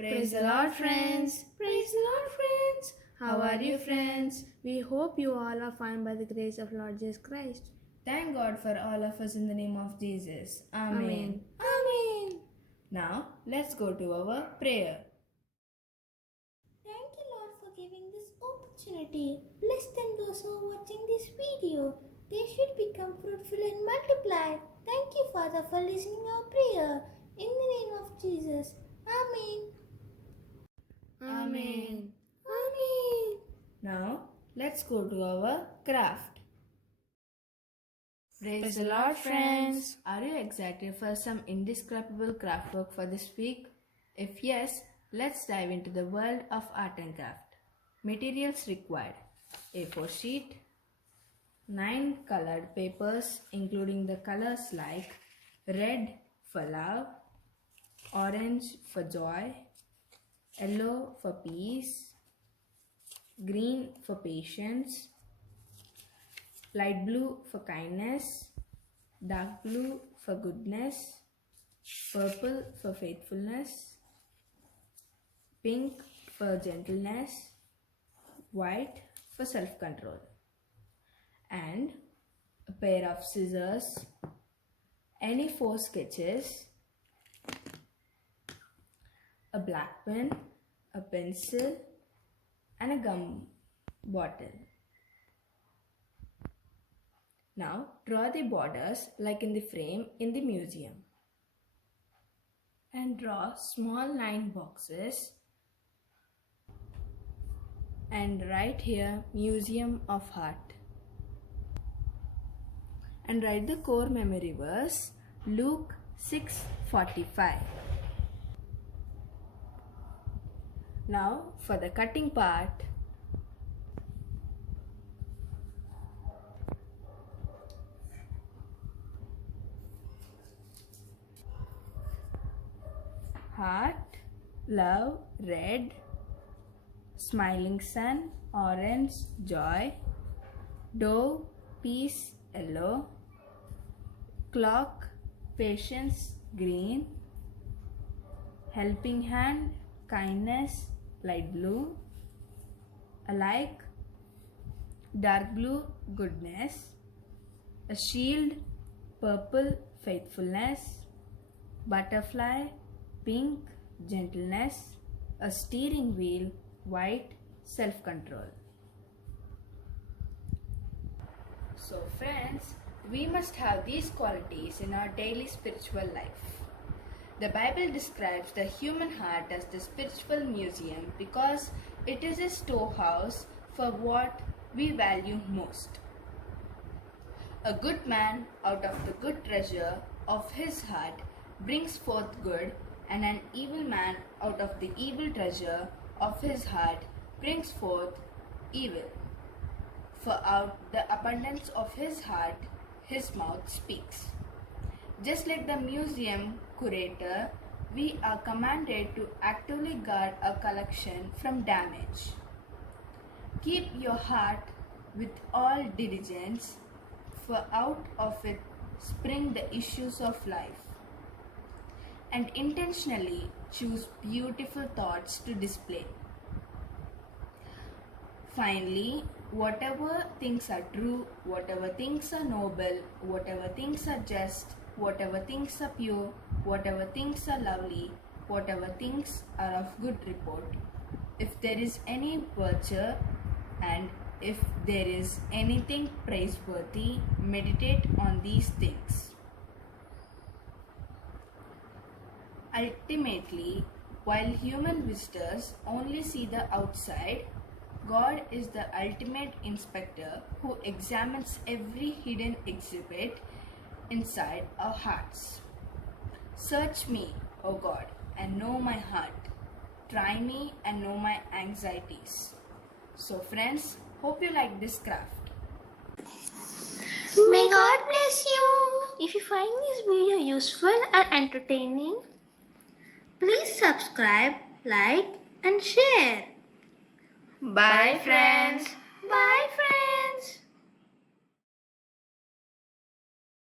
Praise the Lord, friends. Praise the Lord, friends. How are you, friends? We hope you all are fine by the grace of Lord Jesus Christ. Thank God for all of us in the name of Jesus. Amen. Amen. Now, let's go to our prayer. Thank you, Lord, for giving this opportunity. Bless them those who are watching this video. They should become fruitful and multiply. Thank you, Father, for listening our prayer. In the name of Jesus. Amen. Amen. Amen. Now, let's go to our craft. Praise the Lord, friends. Are you excited for some indescribable craft work for this week? If yes, let's dive into the world of art and craft. Materials required: A4 sheet, 9 colored papers including the colors like red for love, orange for joy, yellow for peace, green for patience, light blue for kindness, dark blue for goodness, purple for faithfulness, pink for gentleness, white for self-control, and a pair of scissors, any 4 sketches, a black pen, a pencil, and a gum bottle. Now draw the borders like in the frame in the museum. And draw small line boxes and write here Museum of Art. And write the core memory verse Luke 6:45. Now for the cutting part, heart, love, red, smiling sun, orange, joy, dove, peace, yellow, clock, patience, green, helping hand, kindness, light blue, alike, dark blue, goodness, a shield, purple, faithfulness, butterfly, pink, gentleness, a steering wheel, white, self-control. So friends, we must have these qualities in our daily spiritual life. The Bible describes the human heart as the spiritual museum because it is a storehouse for what we value most. A good man out of the good treasure of his heart brings forth good, and an evil man out of the evil treasure of his heart brings forth evil. For out the abundance of his heart, his mouth speaks. Just like the museum curator, we are commanded to actively guard our collection from damage. Keep your heart with all diligence, for out of it spring the issues of life. And intentionally choose beautiful thoughts to display. Finally, whatever things are true, whatever things are noble, whatever things are just, whatever things are pure, whatever things are lovely, whatever things are of good report, if there is any virtue and if there is anything praiseworthy, meditate on these things. Ultimately, while human visitors only see the outside, God is the ultimate inspector who examines every hidden exhibit inside our hearts. Search me, O God, and know my heart. Try me and know my anxieties. So friends, hope you like this craft. May God bless you. If you find this video useful and entertaining, please subscribe, like, and share. Bye friends. Bye, friends.